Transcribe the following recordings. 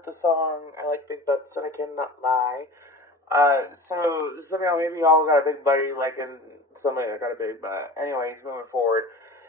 heard the song I Like Big Butts and I Cannot Lie. So somehow maybe y'all got a big buddy like in somebody that got a big butt. Anyways, moving forward.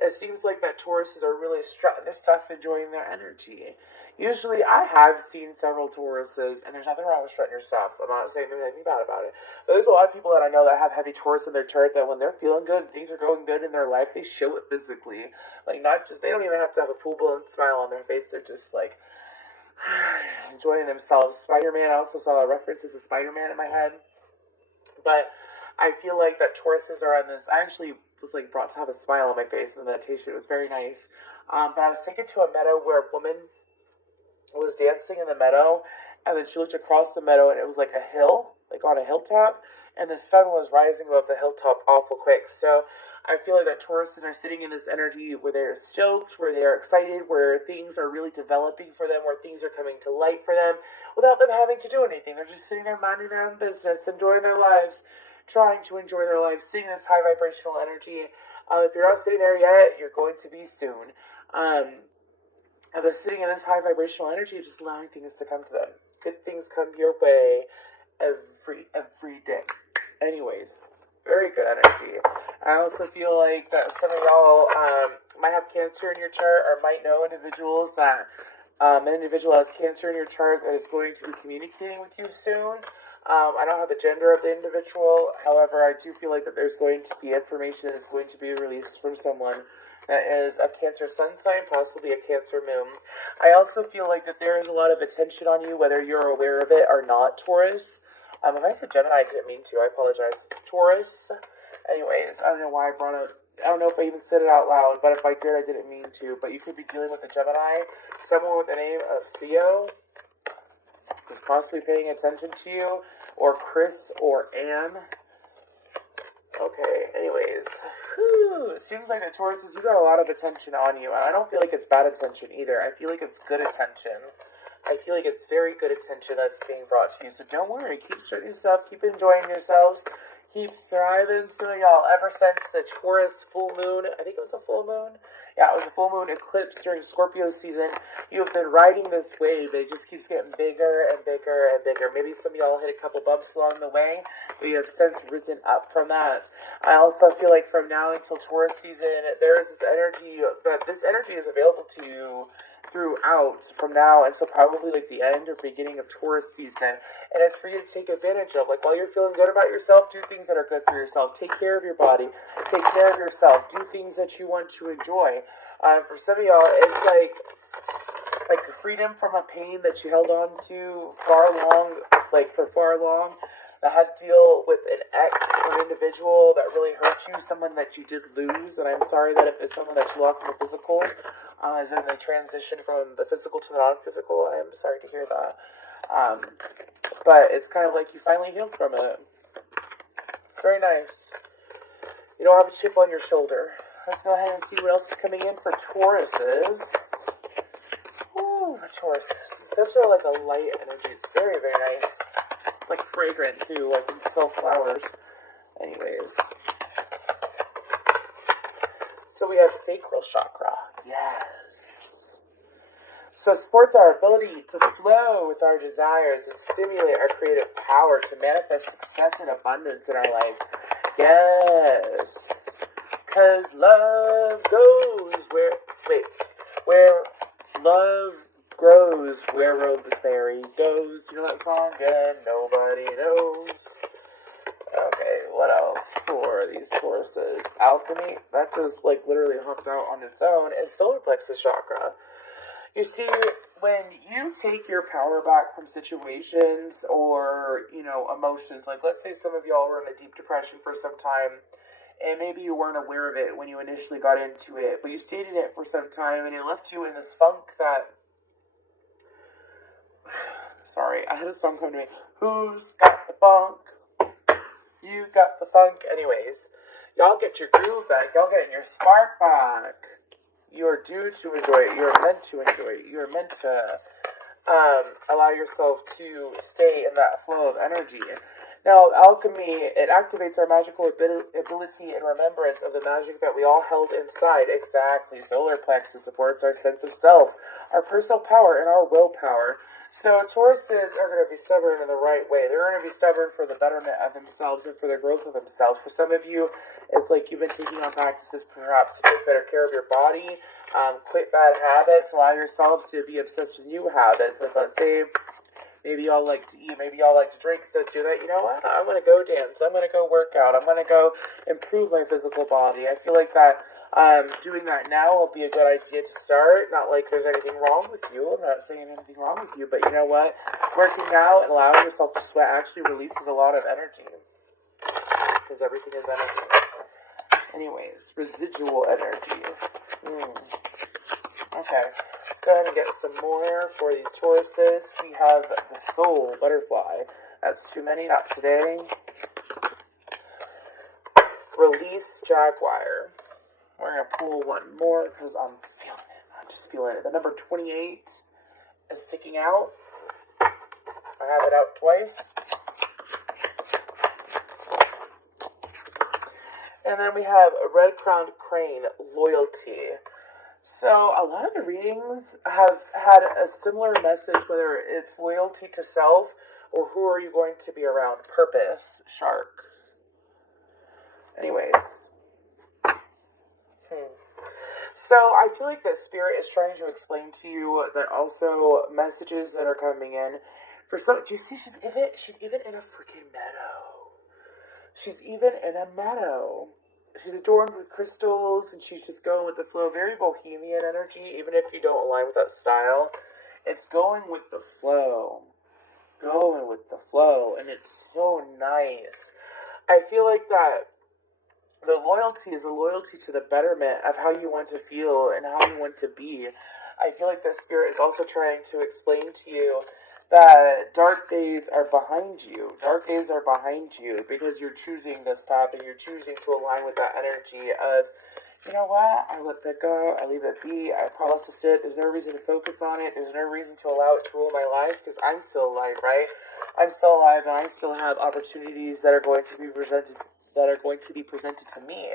It seems like that Tauruses are really strutting their stuff, enjoying their energy. Usually, I have seen several Tauruses, and there's nothing wrong with strutting your stuff. I'm not saying there's anything bad about it. But there's a lot of people that I know that have heavy Taurus in their chart that when they're feeling good, things are going good in their life, they show it physically. Like, not just, they don't even have to have a full blown smile on their face. They're just like enjoying themselves. Spider Man, I also saw a references to Spider Man in my head. But I feel like that Tauruses are on this. I actually was like brought to have a smile on my face in the meditation. It was very nice. But I was taken to a meadow where a woman was dancing in the meadow, and then she looked across the meadow, and it was like a hill, like on a hilltop, and the sun was rising above the hilltop awful quick. So I feel like that Tauruses are sitting in this energy where they're stoked, where they're excited, where things are really developing for them, where things are coming to light for them, without them having to do anything. They're just sitting there minding their own business, enjoying their lives, trying to enjoy their lives, seeing this high vibrational energy. If you're not sitting there yet, you're going to be soon. But sitting in this high vibrational energy, just allowing things to come to them. Good things come your way every day. Anyways, very good energy. I also feel like that some of y'all might have cancer in your chart, or might know individuals that an individual has cancer in your chart that is going to be communicating with you soon. I don't have the gender of the individual. However, I do feel like that there's going to be information that is going to be released from someone that is a Cancer sun sign, possibly a Cancer moon. I also feel like that there is a lot of attention on you, whether you're aware of it or not, Taurus. If I said Gemini, I didn't mean to. I apologize. Taurus. Anyways, I don't know why I brought up. I don't know if I even said it out loud, but if I did, I didn't mean to. But you could be dealing with a Gemini, someone with the name of Theo, who's possibly paying attention to you, or Chris or Anne. Okay, anyways. Whew, it seems like the Tauruses, you got a lot of attention on you, and I don't feel like it's bad attention either. I feel like it's good attention. I feel like it's very good attention that's being brought to you, so don't worry. Keep starting stuff, keep enjoying yourselves, keep thriving. So y'all, ever since the Taurus full moon, I think it was a full moon? Yeah, it was a full moon eclipse during Scorpio season. You have been riding this wave. It just keeps getting bigger and bigger and bigger. Maybe some of y'all hit a couple bumps along the way, but you have since risen up from that. I also feel like from now until Taurus season, there is this energy, that this energy is available to you throughout from now until probably like the end or beginning of Taurus season, and it's for you to take advantage of. Like, while you're feeling good about yourself, do things that are good for yourself. Take care of your body, take care of yourself, do things that you want to enjoy. For some of y'all, it's like freedom from a pain that you held on to for far long, that had to deal with an ex or an individual that really hurt you, someone that you did lose. And I'm sorry that if it's someone that you lost in the physical, as in the transition from the physical to the non-physical, I am sorry to hear that. But it's kind of like you finally healed from it. It's very nice. You don't have a chip on your shoulder. Let's go ahead and see what else is coming in for Tauruses. Ooh, Tauruses. It's such a light energy. It's very, very nice. It's like fragrant too. I can smell flowers. Anyways. So we have sacral chakra. Yes. So it supports our ability to flow with our desires and stimulate our creative power to manifest success and abundance in our life. Yes. Because love goes where love grows, where Roseberry goes. You know that song? And nobody knows. Okay, what else for these Tauruses? Alchemy, that just literally hopped out on its own. And solar plexus chakra. You see, when you take your power back from situations or, emotions, like let's say some of y'all were in a deep depression for some time, and maybe you weren't aware of it when you initially got into it, but you stayed in it for some time, and it left you in this funk that... Sorry, I had a song come to me. Who's got the funk? You got the funk. Anyways, y'all get your groove back. Y'all getting your spark back. You're due to enjoy it. You're meant to enjoy it. You're meant to allow yourself to stay in that flow of energy. Now, alchemy, it activates our magical ability and remembrance of the magic that we all held inside. Exactly. Solar plexus supports our sense of self, our personal power, and our willpower. So Tauruses are going to be stubborn in the right way. They're going to be stubborn for the betterment of themselves and for the growth of themselves. For some of you, it's like you've been taking on practices perhaps to take better care of your body, quit bad habits, allow yourself to be obsessed with new habits. Like, let's say maybe y'all like to eat, maybe y'all like to drink, so do that. You know what? I'm going to go dance. I'm going to go work out. I'm going to go improve my physical body. I feel like that doing that now will be a good idea to start. Not like there's anything wrong with you. I'm not saying anything wrong with you, but you know what? Working out and allowing yourself to sweat actually releases a lot of energy. Because everything is energy. Anyways, residual energy. Okay, let's go ahead and get some more for these Tauruses. We have the Soul Butterfly. That's too many, not today. Release Jaguar. We're going to pull one more because I'm feeling it. I'm just feeling it. The number 28 is sticking out. I have it out twice. And then we have a red-crowned crane, Loyalty. So a lot of the readings have had a similar message, whether it's loyalty to self or who are you going to be around. Purpose, Shark. Anyways. So I feel like that Spirit is trying to explain to you that also messages that are coming in. For some, do you see she's even in a freaking meadow. She's even in a meadow. She's adorned with crystals, and she's just going with the flow. Very bohemian energy, even if you don't align with that style. It's going with the flow. Going with the flow, and it's so nice. I feel like that the loyalty is a loyalty to the betterment of how you want to feel and how you want to be. I feel like the Spirit is also trying to explain to you that dark days are behind you. Dark days are behind you because you're choosing this path and you're choosing to align with that energy of, you know what, I let that go, I leave it be, I process it, there's no reason to focus on it, there's no reason to allow it to rule my life because I'm still alive, right? I'm still alive and I still have opportunities that are going to be presented to me.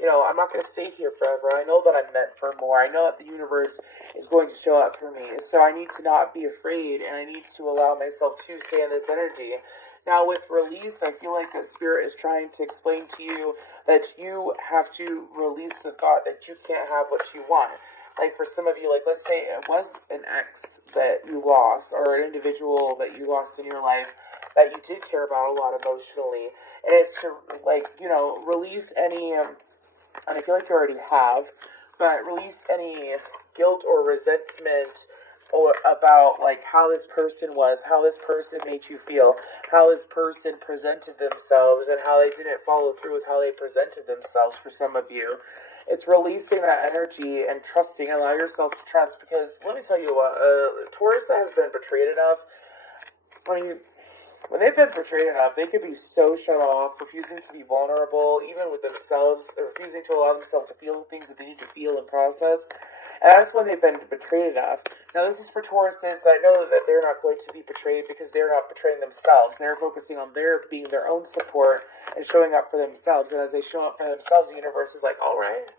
You know, I'm not going to stay here forever. I know that I'm meant for more. I know that the universe is going to show up for me. So I need to not be afraid, and I need to allow myself to stay in this energy. Now, with release, I feel like the Spirit is trying to explain to you that you have to release the thought that you can't have what you want. Like, for some of you, like, let's say it was an ex that you lost, or an individual that you lost in your life that you did care about a lot emotionally. And it's to, like, you know, release any, and I feel like you already have, but release any guilt or resentment or about, like, how this person was, how this person made you feel, how this person presented themselves, and how they didn't follow through with how they presented themselves for some of you. It's releasing that energy and trusting. Allow yourself to trust, because let me tell you what, Taurus that has been betrayed enough, when they've been betrayed enough, they could be so shut off, refusing to be vulnerable, even with themselves, refusing to allow themselves to feel things that they need to feel and process. And that's when they've been betrayed enough. Now, this is for Tauruses that know that they're not going to be betrayed because they're not betraying themselves. They're focusing on being their own support and showing up for themselves. And as they show up for themselves, the universe is like, all right,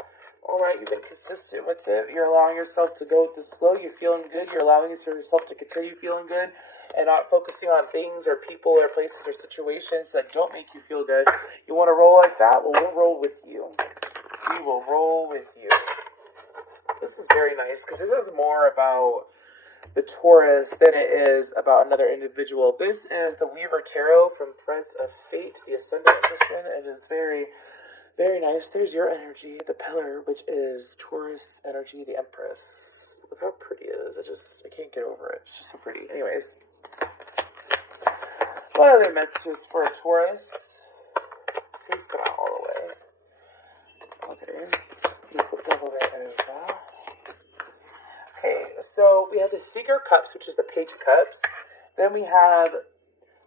you've been consistent with it. You're allowing yourself to go with this flow. You're feeling good. You're allowing yourself to continue feeling good and not focusing on things or people or places or situations that don't make you feel good. You want to roll like that? Well, we'll roll with you. We will roll with you. This is very nice because this is more about the Taurus than it is about another individual. This is the Weaver Tarot from Threads of Fate, the Ascendant Edition. It is very, very nice. There's your energy, the Pillar, which is Taurus energy, the Empress. Look how pretty it is. I can't get over it. It's just so pretty. Anyways. What other messages for a Taurus? Please come out all the way. Look at it. You flip all the way over. Okay, so we have the Seeker Cups, which is the Page of Cups. Then we have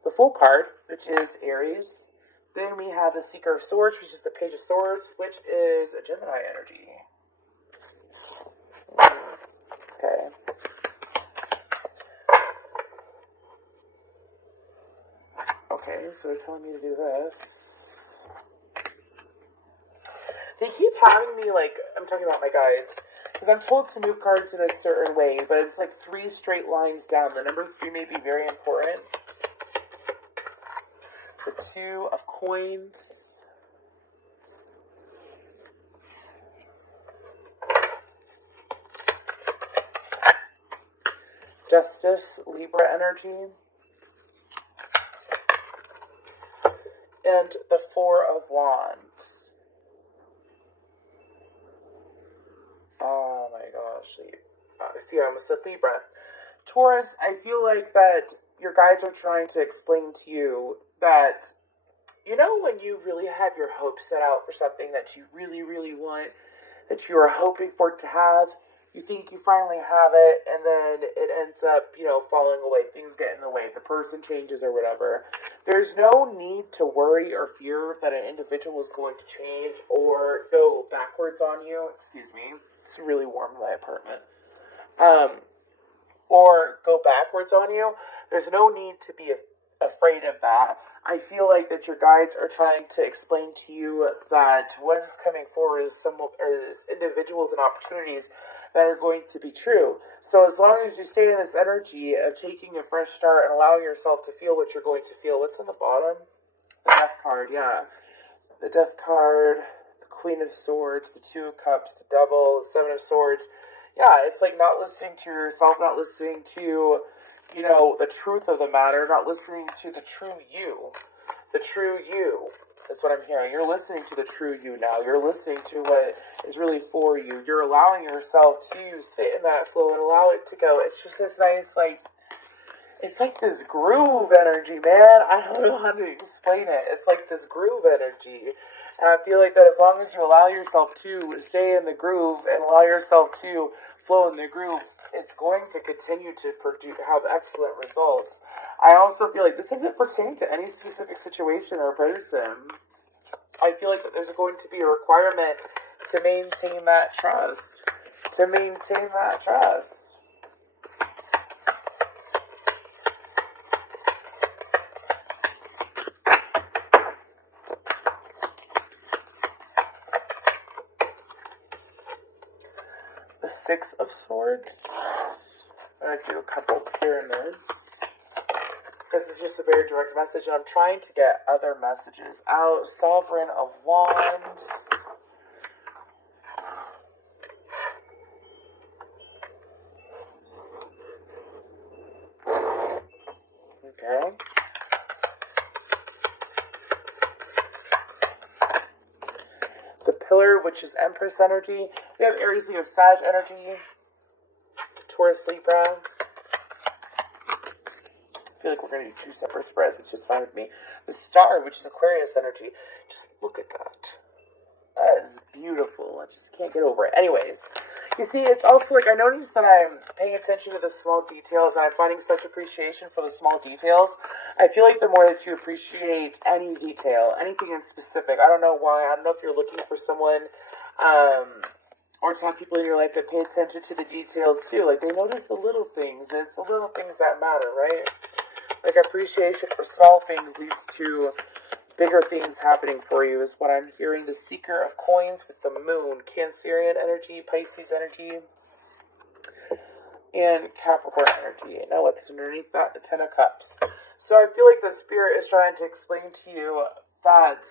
the Full card, which is Aries. Then we have the Seeker of Swords, which is the Page of Swords, which is a Gemini energy. Okay. Okay, so they're telling me to do this. They keep having me, like, I'm talking about my guides. Because I'm told to move cards in a certain way, but it's like 3 straight lines down. The number 3 may be very important. The 2 of coins. Justice, Libra energy. And the 4 of wands. Oh my gosh. See, I almost said Libra. Taurus, I feel like that your guides are trying to explain to you that, you know, when you really have your hopes set out for something that you really, really want, that you are hoping for it to have, you think you finally have it, and then it ends up, you know, falling away. Things get in the way. The person changes or whatever. There's no need to worry or fear that an individual is going to change or go backwards on you. Excuse me. It's really warm in my apartment. Or go backwards on you. There's no need to be afraid of that. I feel like that your guides are trying to explain to you that what is coming forward is individuals and opportunities that are going to be true. So as long as you stay in this energy of taking a fresh start and allowing yourself to feel what you're going to feel. What's on the bottom? The Death card, yeah. The Death card, the Queen of Swords, the 2 of Cups, the Devil, the 7 of Swords. Yeah, it's like not listening to yourself, not listening to, you know, the truth of the matter, not listening to the true you. The true you is what I'm hearing. You're listening to the true you now. You're listening to what is really for you. You're allowing yourself to sit in that flow and allow it to go. It's just this nice, like, it's like this groove energy, man. I don't know how to explain it. It's like this groove energy. And I feel like that as long as you allow yourself to stay in the groove and allow yourself to flow in the groove, it's going to continue to have excellent results. I also feel like this doesn't pertain to any specific situation or person. I feel like that there's going to be a requirement to maintain that trust. To maintain that trust. The 6 of Swords. I'm going to do a couple pyramids. This is just a very direct message, and I'm trying to get other messages out. Sovereign of Wands. Okay. The Pillar, which is Empress energy. We have Aries, Leo, Sag energy. Taurus, Libra. I feel like we're going to do 2 separate spreads, which is fine with me. The Star, which is Aquarius energy. Just look at that. That is beautiful. I just can't get over it. Anyways, you see, it's also like I noticed that I'm paying attention to the small details, and I'm finding such appreciation for the small details. I feel like the more that you appreciate any detail, anything in specific, I don't know why. I don't know if you're looking for someone, or to have people in your life that pay attention to the details too. Like they notice the little things. It's the little things that matter, right? Like appreciation for small things leads to bigger things happening for you is what I'm hearing. The Seeker of Coins with the Moon, Cancerian energy, Pisces energy, and Capricorn energy. Now what's underneath that? The 10 of Cups. So I feel like the Spirit is trying to explain to you that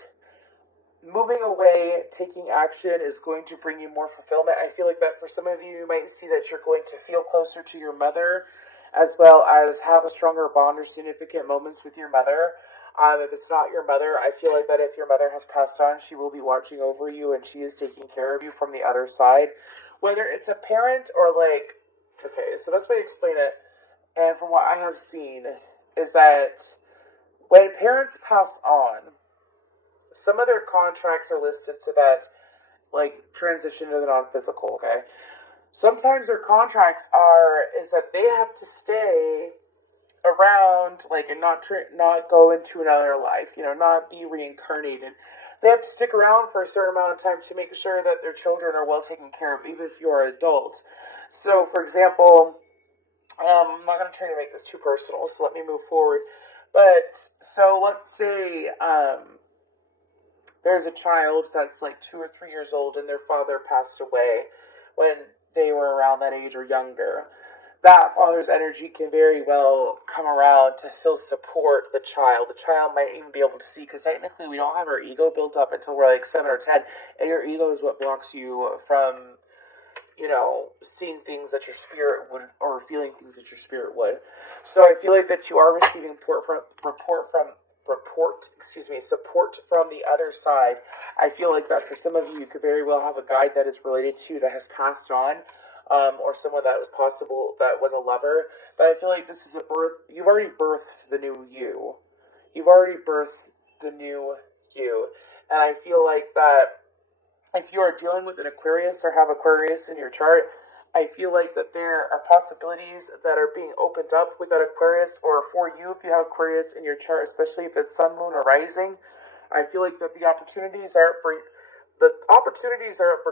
moving away, taking action is going to bring you more fulfillment. I feel like that for some of you, you might see that you're going to feel closer to your mother, as well as have a stronger bond or significant moments with your mother. If it's not your mother, I feel like that if your mother has passed on, she will be watching over you and she is taking care of you from the other side. Whether it's a parent or like, okay, so that's the way to explain it. And from what I have seen is that when parents pass on, some of their contracts are listed to that, like, transition to the non-physical, okay? Sometimes their contracts is that they have to stay around, like, and not go into another life, you know, not be reincarnated. They have to stick around for a certain amount of time to make sure that their children are well taken care of, even if you're an adult. So, for example, I'm not going to try to make this too personal, so let me move forward. But, so let's say, there's a child that's like 2 or 3 years old and their father passed away when they were around that age or younger. That father's energy can very well come around to still support the child. The child might even be able to see, because technically we don't have our ego built up until we're like 7 or 10, and your ego is what blocks you from, seeing things that your spirit would, or feeling things that your spirit would. So I feel like that you are receiving support from the other side. I feel like that for some of you, you could very well have a guide that is related to you that has passed on, or someone that was possible that was a lover. But I feel like this is a birth. You've already birthed the new you. You've already birthed the new you, and I feel like that if you are dealing with an Aquarius or have Aquarius in your chart, I feel like that there are possibilities that are being opened up with that Aquarius, or for you if you have Aquarius in your chart, especially if it's Sun, Moon, or Rising. I feel like that the opportunities are up for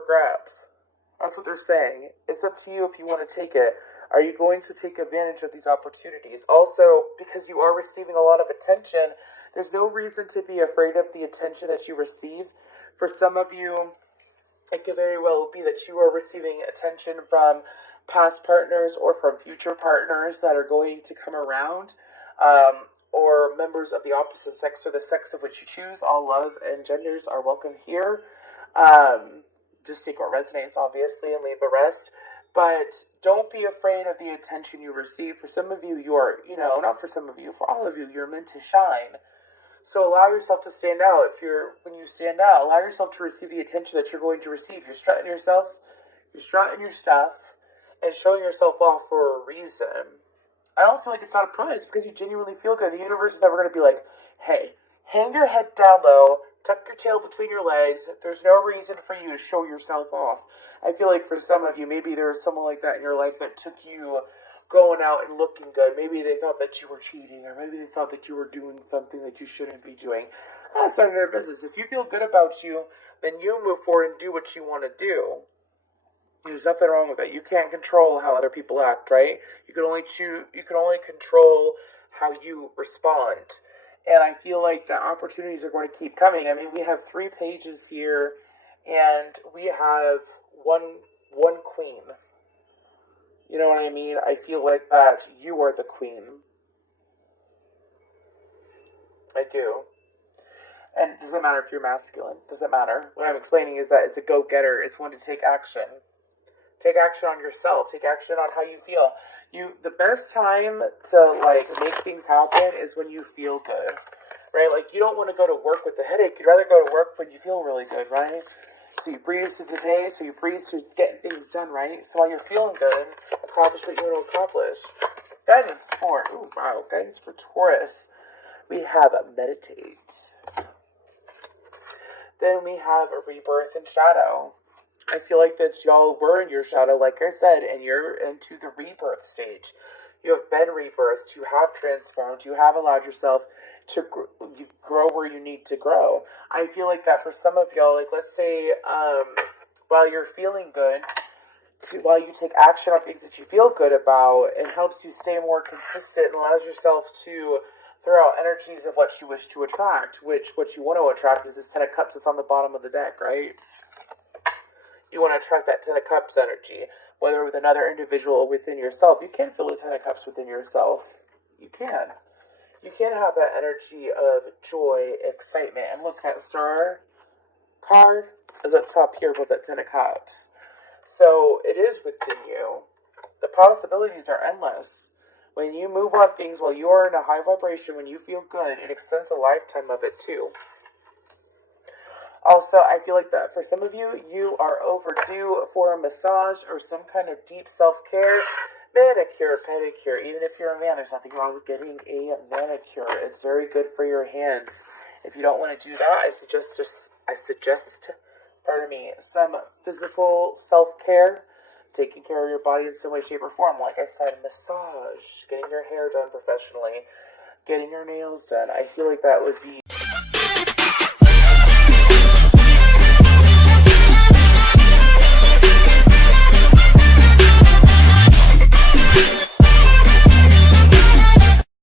grabs. That's what they're saying. It's up to you if you want to take it. Are you going to take advantage of these opportunities? Also, because you are receiving a lot of attention, there's no reason to be afraid of the attention that you receive. For some of you, it could very well be that you are receiving attention from past partners or from future partners that are going to come around, or members of the opposite sex or the sex of which you choose. All love and genders are welcome here. Just take what resonates, obviously, and leave the rest. But don't be afraid of the attention you receive. For some of you, you are, not for some of you, for all of you, you're meant to shine. So allow yourself to stand out. When you stand out, allow yourself to receive the attention that you're going to receive. You're strutting yourself, you're strutting your stuff, and showing yourself off for a reason. I don't feel like it's not a prize, because you genuinely feel good. The universe is never going to be like, hey, hang your head down low, tuck your tail between your legs. There's no reason for you to show yourself off. I feel like for some of you, maybe there was someone like that in your life that took you going out and looking good. Maybe they thought that you were cheating, or maybe they thought that you were doing something that you shouldn't be doing. That's none of their business. If you feel good about you, then you move forward and do what you want to do. There's nothing wrong with that. You can't control how other people act, right? You can only control how you respond. And I feel like the opportunities are going to keep coming. I mean, we have 3 pages here, and we have one queen. You know what I mean? I feel like that you are the queen. I do. And it doesn't matter if you're masculine. It doesn't matter. What I'm explaining is that it's a go-getter. It's one to take action. Take action on yourself. Take action on how you feel. The best time to make things happen is when you feel good, right? Like, you don't want to go to work with a headache. You'd rather go to work when you feel really good, right? So you breeze through the day. So you breeze through getting things done, right? So while you're feeling good, accomplish what you want to accomplish. Guidance for Taurus. We have a meditate. Then we have a rebirth and shadow. I feel like that y'all were in your shadow, like I said, and you're into the rebirth stage. You have been rebirthed. You have transformed. You have allowed yourself to grow where you need to grow. I feel like that for some of y'all, like, let's say, while you're feeling good, while you take action on things that you feel good about, it helps you stay more consistent and allows yourself to throw out energies of what you wish to attract, which what you want to attract is this 10 of Cups that's on the bottom of the deck, right? You want to attract that 10 of Cups energy, whether with another individual or within yourself. You can feel the 10 of Cups within yourself. You can. You can have that energy of joy, excitement. And look, that star card is up top here with that 10 of Cups. So it is within you. The possibilities are endless. When you move on things while you are in a high vibration, when you feel good, it extends a lifetime of it too. Also, I feel like that for some of you, you are overdue for a massage or some kind of deep self-care, manicure, pedicure. Even if you're a man, there's nothing wrong with getting a manicure. It's very good for your hands. If you don't want to do that, I suggest some physical self-care, taking care of your body in some way, shape, or form. Like I said, massage, getting your hair done professionally, getting your nails done. I feel like that would be